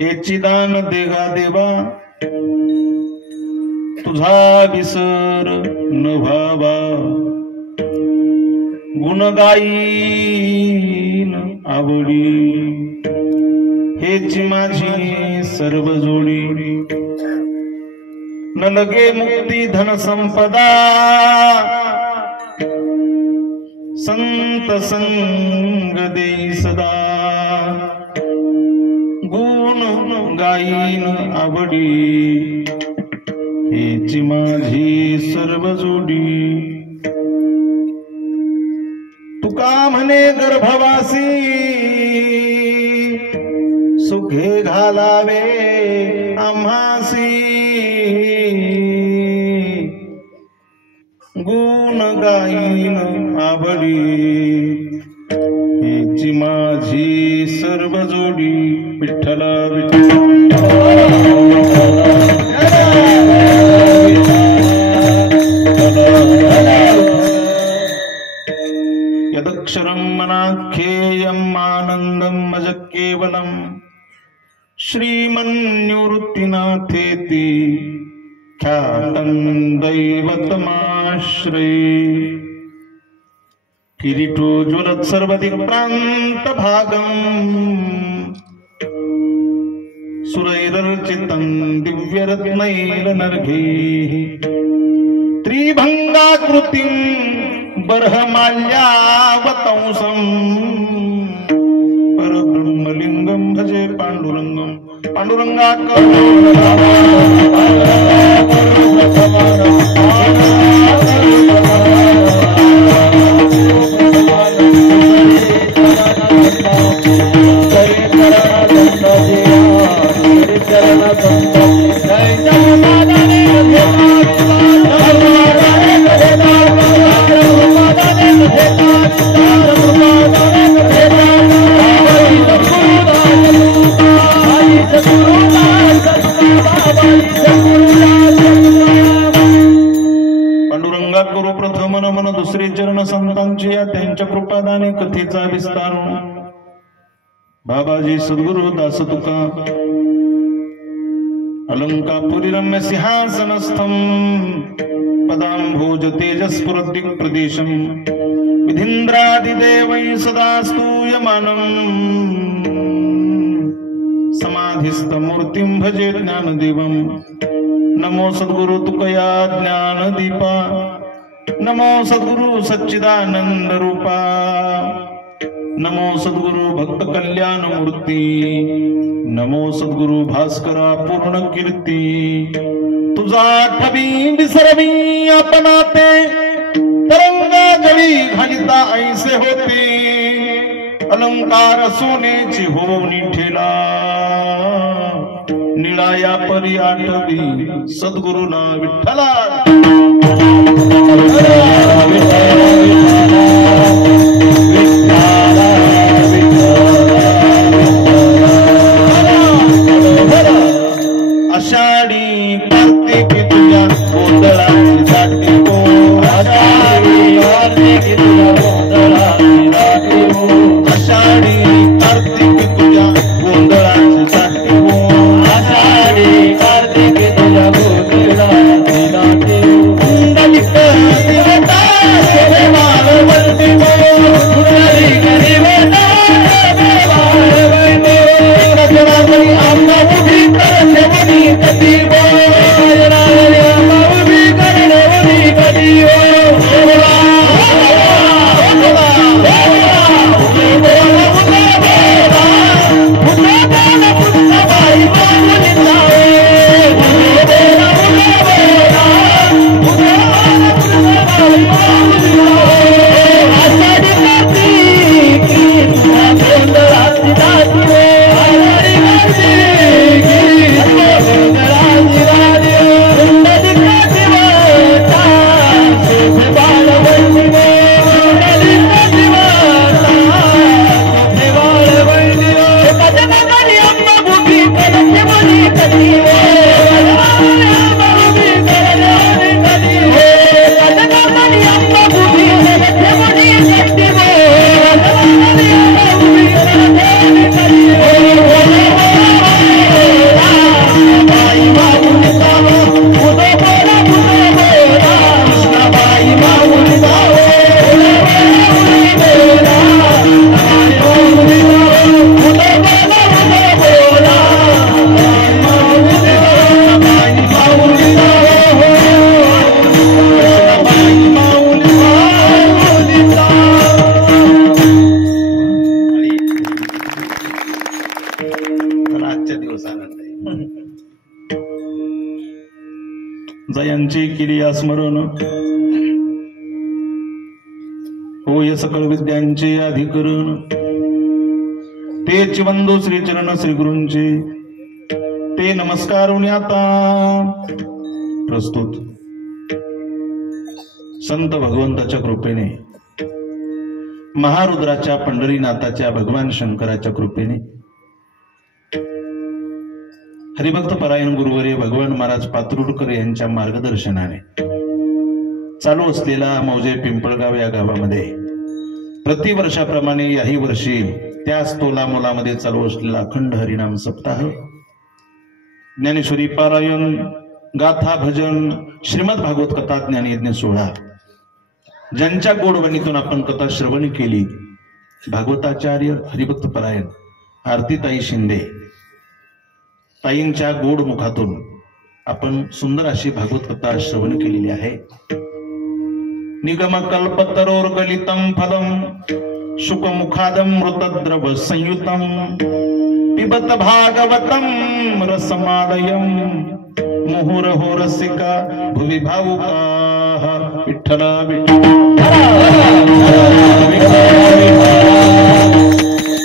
हे चिदान देगा देवा तुझा विसर न व्हावा, गुण गाईन आवडी हेची माझी सर्व जोडी, न लगे मुक्ती धन संपदा, संत संग देई सदा, गुण गाईन आवडी हेची माझी सर्व जोडी. तुका म्हणे गर्भवासी सुखे घालावे आम्हासी, गुण गाईन आवडी हेची माझी सर्व जोडी. विठ्ठला यदक्षरं मनाख्येयम् आनन्दम् अज केवलम् श्रीमन्निवृत्तिनाथेति ख्यातं दैवतमाश्रये. किरीटोज्ज्वलत् सर्वदिक्प्रान्तभागम् सुरैरर्चितं दिव्यरत्नैरनर्घैः, त्रिभङ्गाकृतिं बर्हमाल्यावतंसम् परब्रह्मलिङ्गं भजे पाण्डुरङ्गं. पांडुरंगा करू प्रथम नमन दुसरे चरण संतांची या त्यांच्या कृपादाने कथेचा विस्तार. बाबाजी सद्गुरु दास तुका अलंकापुरी रम्य सिंहासनस्थं पदांभोज तेजस्फुरद्दिक् प्रदेशं विधीन्द्रादिदेवैः सदा स्तूयमानं समाधिस्थमूर्तिं भजे ज्ञानदेवं. नमो सद्गुरु तुकया ज्ञानदीपा, नमो सद्गुरु सच्चिदानंद रूपा, नमो सद्गुरु भक्त कल्याण मूर्ती, नमो सद्गुरु भास्करा पूर्ण कीर्ती. तुझा ठवी विसरवी आपणाते तरंगा जळी घालिता ऐसे होते. अलंकार सोनेची होऊनी ठेला, निळाया परी आठवी सद्गुरुना विठ्ठला. आषाढी कार्तिकी तुझ्या गोंधळाची दाटी हो, आषाढी कार्तिकी तुझ्या गोंधळाची दाटी हो, आषाढी कार्तिकी तुझ्या गोंधळाची दाटी हो, आषाढी कार्तिकी तुझ्या गोंधळाची दाटी हो. समजा यांची केली स्मरण होय सकळ विद्यांचे अधिकरण तेच वंदो श्रीचरण श्री गुरूंचे ते नमस्कार आता प्रस्तुत संत भगवंताच्या कृपेने महारुद्राच्या पंढरीनाथाच्या भगवान शंकराच्या कृपेने हरिभक्त परायण गुरुवर्य भगवान महाराज पात्रुडकर यांच्या मार्गदर्शनाने चालू असलेला मौजे पिंपळगाव या गावामध्ये प्रतिवर्षाप्रमाणे याही वर्षी त्याच तोलामोलामध्ये चालू असलेला अखंड हरिनाम सप्ताह ज्ञानेश्वरी पारायण गाथा भजन श्रीमद भागवत कथा ज्ञानयज्ञ सोहळा ज्यांच्या गोडवणीतून आपण कथा श्रवण केली भागवताचार्य हरिभक्त परायण आरतीताई शिंदे ताईंच्या गोड मुखातून आपण सुंदर अशी भागवत कथा श्रवण केलेली आहे। निगम कल्पतरोर गलितम फलम शुकमुखादम मृतद्रव संयुतम पिबत भागवतम रसमालयम मुहुरहो रसिका भुवि भावुका विठ्ठल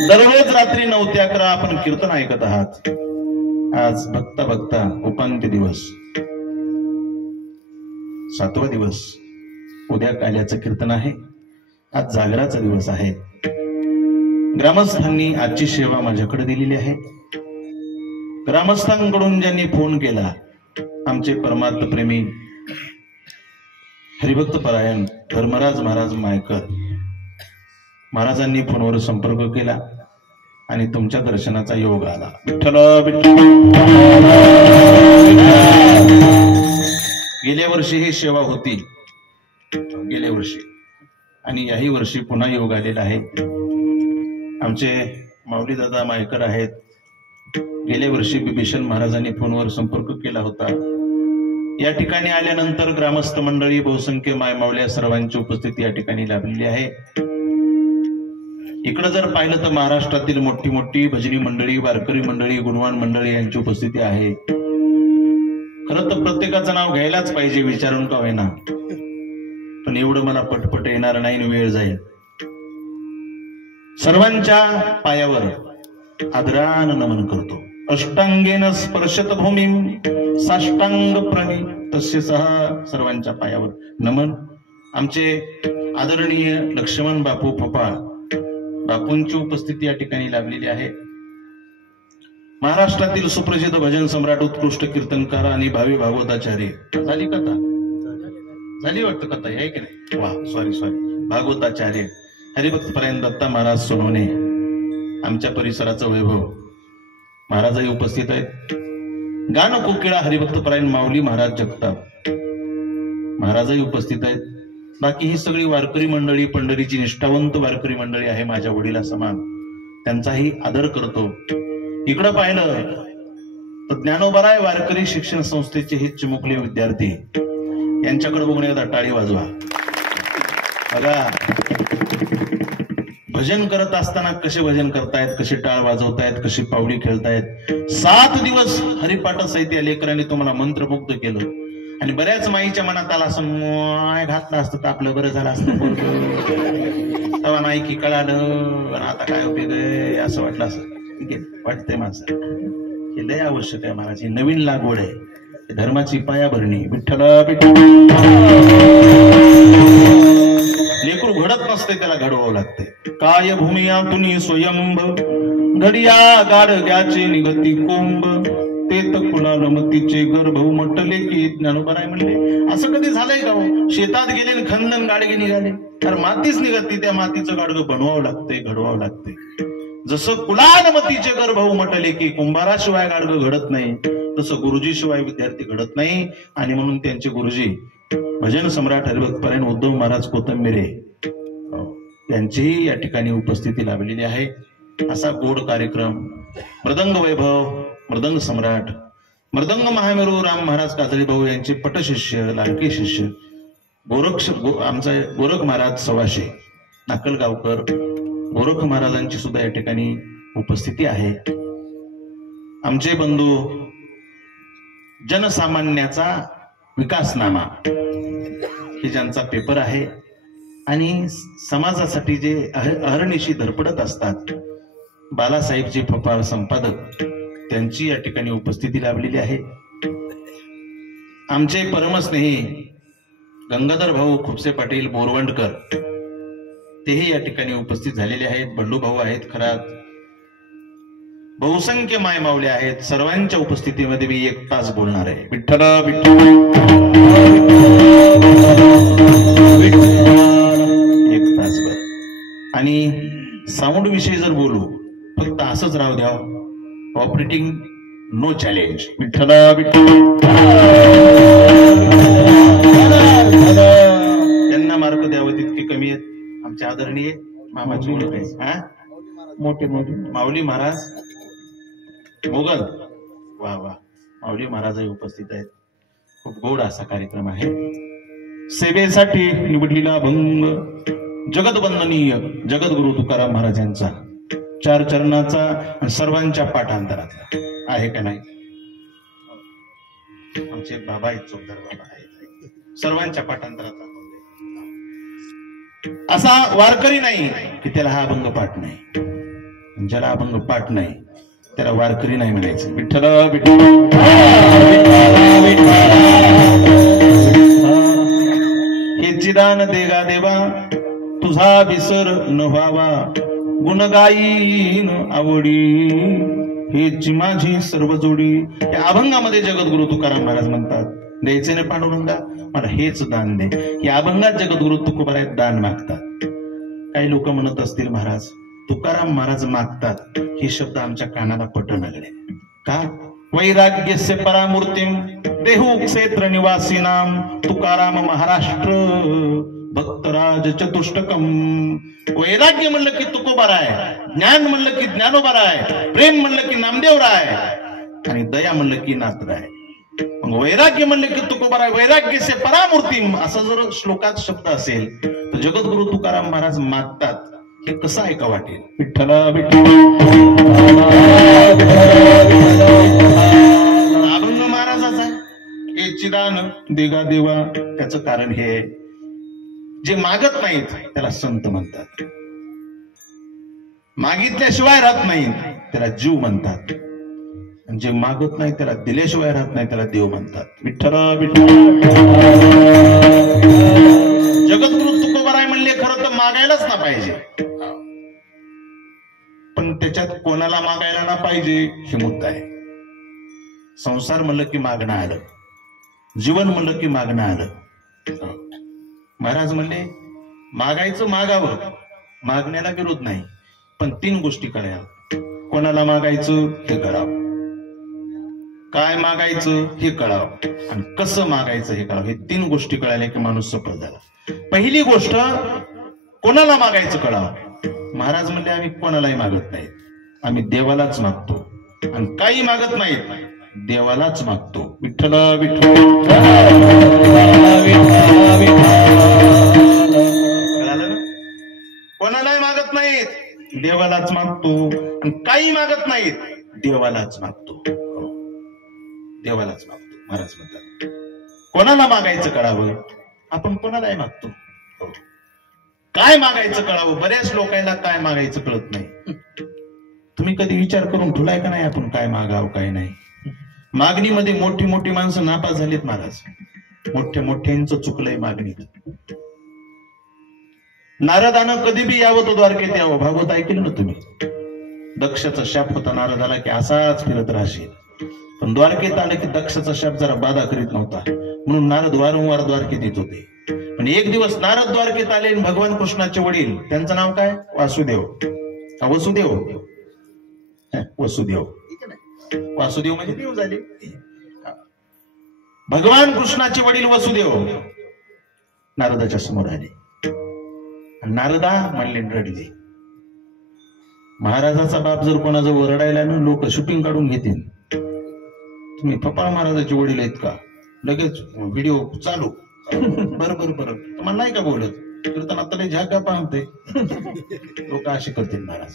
दररोज रात्री 9 ते 11 आपण कीर्तन ऐकत आहात। आज बघता बघता उपांत्य दिवस 7वा दिवस उद्या काल्याचं कीर्तन आहे। आज जागराचा दिवस आहे। ग्रामस्थांनी आजची सेवा माझ्याकडे दिलेली आहे। ग्रामस्थांकडून ज्यांनी फोन केला आमचे परमार्थ प्रेमी हरिभक्त परायण धर्मराज महाराज मायकर महाराजांनी फोनवर संपर्क केला आणि तुमच्या दर्शनाचा योग आला। विठ्ठल गेल्या वर्षी ही सेवा होती गेल्या वर्षी आणि याही वर्षी पुन्हा योग आलेला आहे। आमचे माऊली दादा मायकर आहेत। गेल्या वर्षी बिभीषण महाराजांनी फोनवर संपर्क केला होता। या ठिकाणी आल्यानंतर ग्रामस्थ मंडळी बहुसंख्य मायमावल्या सर्वांची उपस्थिती या ठिकाणी लाभलेली आहे। इकडे जर पाहिलं तर महाराष्ट्रातील मोठी मोठी भजनी मंडळी वारकरी मंडळी गुणवान मंडळी यांची उपस्थिती आहे। खरं तर प्रत्येकाचं नाव घ्यायलाच पाहिजे विचारून का होईना, पण एवढं मला पटपट येणार नाही, वेळ जाईल। सर्वांच्या पायावर आदरानं नमन करतो। अष्टांगेन स्पर्शत भूमीम साष्टांग प्रणितस्य सह सर्वांच्या पायावर नमन। आमचे आदरणीय लक्ष्मण बापू फपा बापूंची उपस्थिती या ठिकाणी लाभलेली आहे। महाराष्ट्रातील सुप्रसिद्ध भजन सम्राट उत्कृष्ट कीर्तनकार आणि भावी भागवताचार्य झाली कथा झाली वाटतं कथा आहे की नाही? वा सॉरी भागवताचार्य हरिभक्त परायण दत्ता महाराज सोनवणे आमच्या परिसराचं वैभव महाराजही उपस्थित आहेत। गान कोकिळा हरिभक्त परायण माऊली महाराज जगताप महाराजही उपस्थित आहेत। बाकी ही सगळी वारकरी मंडळी पंढरीची निष्ठावंत वारकरी मंडळी आहे माझ्या वडिला समान, त्यांचाही आदर करतो। इकडं पाहिलं तर ज्ञानोबराय वारकरी शिक्षण संस्थेचे हे चिमुकले विद्यार्थी यांच्याकडे बघून एकदा टाळी वाजवा बघा। भजन करत असताना कसे भजन करतायत, कशी टाळ वाजवतायत, कशी पावली खेळतायत। 7 दिवस हरिपाठ सहित या लेकरांनी तुम्हाला मंत्रमुग्ध केलं आणि बऱ्याच माईच्या मनात आला असं घातलं असतं तर आपलं बरं झालं असतं तेव्हा नाही की कळालं आता काय उपयोग आहे असं वाटलं असं। ठीक आहे वाटतंय माणसं हे लय आवश्यक आहे महाराज, ही नवीन लागवड आहे धर्माची पायाभरणी। विठ्ठल लेकरू घडत नसते त्याला घडवावं लागते। काय भूमियातून स्वयंभ घडिया गाडग्याचे निगती कोंब तेत कुलालमतीचे गर्भ उमटले की ज्ञानोबराय म्हणले असं कधी झालंय का? शेतात गेले खंदन गाडगे निघाले तर मातीच निघती, त्या मातीचं गाडगं बनवावं लागते घडवावं लागते। जसं कुलालमतीचे गर्भ उमटले की कुंभाराशिवाय गाडगं घडत नाही तसं गुरुजी शिवाय विद्यार्थी घडत नाही। आणि म्हणून त्यांचे गुरुजी भजन सम्राट हरिभक्त परायण उद्धव महाराज कोथंबिरे यांचीही या ठिकाणी उपस्थिती लाभलेली आहे। असा गोड कार्यक्रम मृदंग वैभव मृदंग सम्राट मृदंग महामेरू राम महाराज काजळी भाऊ यांचे पटशिष्य लाडके शिष्य आमचा गोरख महाराज सवाशे नाकलगावकर गोरख महाराजांची सुद्धा या ठिकाणी उपस्थिती आहे। आमचे बंधू जनसामान्याचा विकासनामा हे ज्यांचा पेपर आहे आणि समाजासाठी जे अहर्निशी धडपडत असतात, बालासाहेबजी फपाळ संपादक त्यांची या ठिकाणी उपस्थिती लाभलेली आहे. आमचे परमस्नेही गंगाधर भाऊ खुपसे पाटील बोरवंडकर तेही या ठिकाणी उपस्थित झालेले आहेत. बंडू भाऊ आहेत, खरात बहुसंख्य माय माऊले आहेत. सर्वांच्या उपस्थितीमध्ये मी 1 तास बोलणार आहे. विठ्ठल विठ्ठल 1 तासभर. आणि साऊंड विषयी जर बोलू, फक्त असंच राहू द्या, operating no challenge. Vitthal Vitthal. त्यांना मार्क द्यावं तितके कमी आहेत. आमचे आदरणीय मामाची ओळख आहे, मोठे मोठे माऊली महाराज मोगल. वा वा, माऊली महाराजही उपस्थित आहेत. खूप गोड असा कार्यक्रम आहे. सेवेसाठी निवडलेला भंग जगदवंदनीय जगद्गुरु तुकाराम महाराज यांचा 4 चरणाचा आणि सर्वांच्या पाठांतरातला आहे का नाही? आमचे बाबा आहेत, चौधर बाबा आहेत, सर्वांच्या पाठांतरातला. असा वारकरी नाही की त्याला हा अभंग पाठ नाही. ज्याला अभंग पाठ नाही त्याला वारकरी नाही म्हणायचं. विठ्ठल विठ्ठल. हे चिदान देगा देवा तुझा विसर न व्हावा, गुण गाईन आवडी हेची माझी सर्व जोडी. या अभंगामध्ये जगद्गुरु तुकाराम महाराज म्हणतात, द्यायचे नाही पांडुरंगा, मला हेच दान दे. या अभंगात जगद्गुरु तुकोबाराय दान मागतात. काही लोक म्हणत असतील, महाराज तुकाराम महाराज मागतात, हे शब्द आमच्या कानाला पटन लागले का? वैराग्यस्य परामूर्तीम देहू क्षेत्र निवासीनाम तुकाराम महाराष्ट्र भक्तराज चतुष्टकम. वैराग्य म्हणलं की तुकोबाराय, ज्ञान म्हणलं की ज्ञानोबाराय, प्रेम म्हणलं की नामदेवराय, आणि दया म्हणलं की नाथराय. मग वैराग्य म्हणलं की तुकोबाराय, वैराग्यस्य परामूर्तीम असं जर श्लोकात शब्द असेल तर जगद्गुरु तुकाराम महाराज मागतात. हे कसं ऐका वाटेल? विठ्ठल विठ्ठल. अभंग महाराजाचा हे चिदान देगा देवा. त्याचं कारण हे, जे मागत नाहीत त्याला संत म्हणतात, मागितल्याशिवाय राहत नाहीत त्याला जीव म्हणतात, जे मागत नाही त्याला दिल्याशिवाय राहत नाही त्याला देव म्हणतात. विठ्ठल विठ्ठल. जगद्गुरु तुकोबाराय म्हणले खरं तर मागायलाच ना पाहिजे, पण त्याच्यात कोणाला मागायला ना पाहिजे हे मुद्दा आहे. संसार म्हणलं की मागणं आलं, जीवन म्हणलं की मागणं आलं. महाराज म्हणले मागायचं मागावं, मागण्याला विरोध नाही, पण 3 गोष्टी कराव्या. कोणाला मागायचं हे कळावं, काय मागायचं हे कळावं, आणि कसं मागायचं हे कळावं. हे 3 गोष्टी कळाल्या की माणूस सफल झाला. पहिली गोष्ट कोणाला मागायचं कळावं. महाराज म्हणले आम्ही कोणालाही मागत नाहीत, आम्ही देवालाच मागतो, आणि काही मागत नाहीत देवालाच मागतो. विठ्ठल विठ्ठल. कोणालाही मागत नाहीत देवालाच मागतो, आणि काही मागत नाहीत देवालाच मागतो. देवालाच मागतो. महाराज म्हणतात कोणाला मागायचं कळावं, आपण कोणालाही मागतो. काय मागायचं कळावं. बऱ्याच लोकांना काय मागायचं कळत नाही. तुम्ही कधी विचार करून ठेवलाय का नाही आपण काय मागावं काय नाही? मागणीमध्ये मोठी मोठी माणसं नापास झालीत महाराज. मोठ्या मोठ्यांचं चुकलंय मागणीत. नारदानं कधी बी यावं तो द्वारकेत यावं. भागवत ऐकलं ना तुम्ही? दक्षाचा शाप होता नारदाला की असाच फिरत राहशील, पण द्वारकेत आलं की दक्षाचा शाप जरा बाधा करीत नव्हता, म्हणून नारद वारंवार द्वारकेत येत होते. पण एक दिवस नारद द्वारकेत आले आणि भगवान कृष्णाचे वडील, त्यांचं नाव काय? वासुदेव. वसुदेव. वसुदेव. वासुदेव म्हणजे देव झाले. भगवान कृष्णाचे वडील वसुदेव नारदाच्या समोर आले. नारदा म्हणले रडले. महाराजाचा बाप जर कोणाचं ओरडायला ना लोक शूटिंग काढून घेतील. तुम्ही फपाळ महाराजाचे वडील आहेत का? लगेच व्हिडिओ चालू. बरोबर बरोबर. तुम्हाला नाही का बोलत? कीर्तन आता झाका पाहते लोक असे करतील. महाराज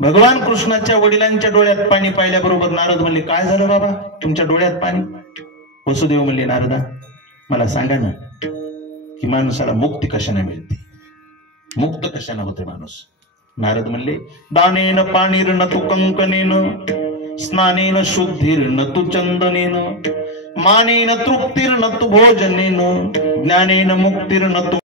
भगवान कृष्णाच्या वडिलांच्या डोळ्यात पाणी पाहिल्याबरोबर नारद म्हणले काय झालं बाबा तुमच्या डोळ्यात पाणी? वसुदेव म्हणले, नारदा मला सांगा ना की माणसाला मुक्ती कशाने मिळते, मुक्त कशाने होते माणूस? नारद म्हणले, दानेन पाणीर्न तु कंकनेन, स्नानेन शुद्धिर्न तु चंदनेन, मानेन तृप्तिर्न तु भोजनेन, ज्ञानेन मुक्तिर्न तु